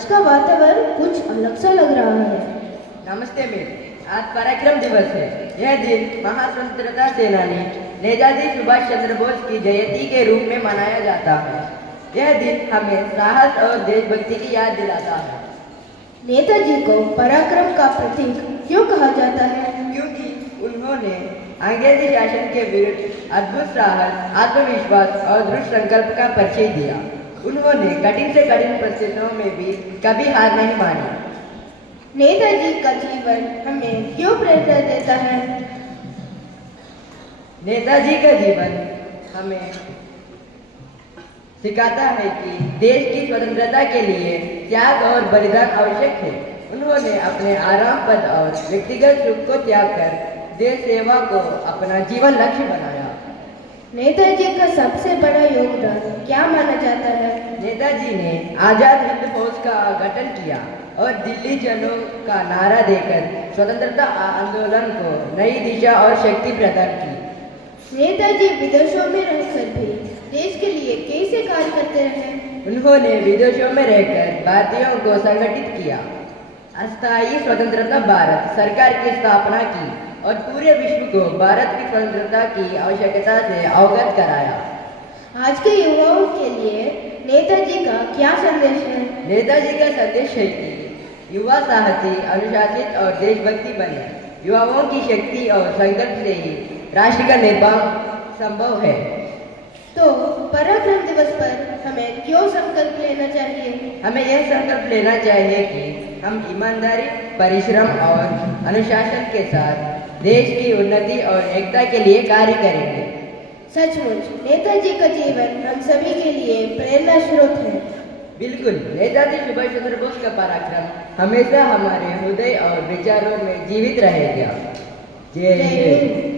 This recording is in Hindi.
आज का वातावरण कुछ अलग सा लग रहा है। नमस्ते मित्र, आज पराक्रम दिवस है। यह दिन महास्वतंत्रता सेनानी नेताजी सुभाष चंद्र बोस की जयंती के रूप में मनाया जाता है। यह दिन हमें साहस और देशभक्ति की याद दिलाता है। नेताजी को पराक्रम का प्रतीक क्यों कहा जाता है? क्योंकि उन्होंने अंग्रेजी शासन के विरुद्ध अद्भुत साहस, आत्मविश्वास और दृढ़ संकल्प का परिचय दिया। उन्होंने कठिन से कठिन परिस्थितियों में भी कभी हार नहीं मानी। नेताजी का जीवन हमें क्यों प्रेरणा देता है? नेताजी का जीवन हमें सिखाता है कि देश की स्वतंत्रता के लिए त्याग और बलिदान आवश्यक है। उन्होंने अपने आराम पद और व्यक्तिगत सुख को त्याग कर देश सेवा को अपना जीवन लक्ष्य बनाया। नेताजी का सबसे बड़ा योगदान क्या माना जाता है? नेताजी ने आजाद हिंद फौज का गठन किया और दिल्ली चलो का नारा देकर स्वतंत्रता आंदोलन को नई दिशा और शक्ति प्रदान की। नेताजी विदेशों में रहकर भी देश के लिए कैसे कार्य करते रहे? उन्होंने विदेशों में रहकर भारतीयों को संगठित किया, अस्थायी स्वतंत्रता भारत सरकार की स्थापना की और पूरे विश्व को भारत की स्वतंत्रता की आवश्यकता से अवगत कराया। आज के युवाओं के लिए नेताजी का क्या संदेश है? नेताजी का संदेश है कि युवा साहसी, अनुशासित और देशभक्ति बने। युवाओं की शक्ति और संकल्प से ही राष्ट्र का निर्माण संभव है। तो पराक्रम दिवस पर हमें क्यों संकल्प लेना चाहिए? हमें यह संकल्प लेना चाहिए कि हम ईमानदारी, परिश्रम और अनुशासन के साथ देश की उन्नति और एकता के लिए कार्य करेंगे। सचमुच नेताजी का जीवन हम सभी के लिए प्रेरणा स्रोत है। बिल्कुल, नेताजी सुभाष चंद्र बोस का पराक्रम हमेशा हमारे हृदय और विचारों में जीवित रहेगा। जय हिंद।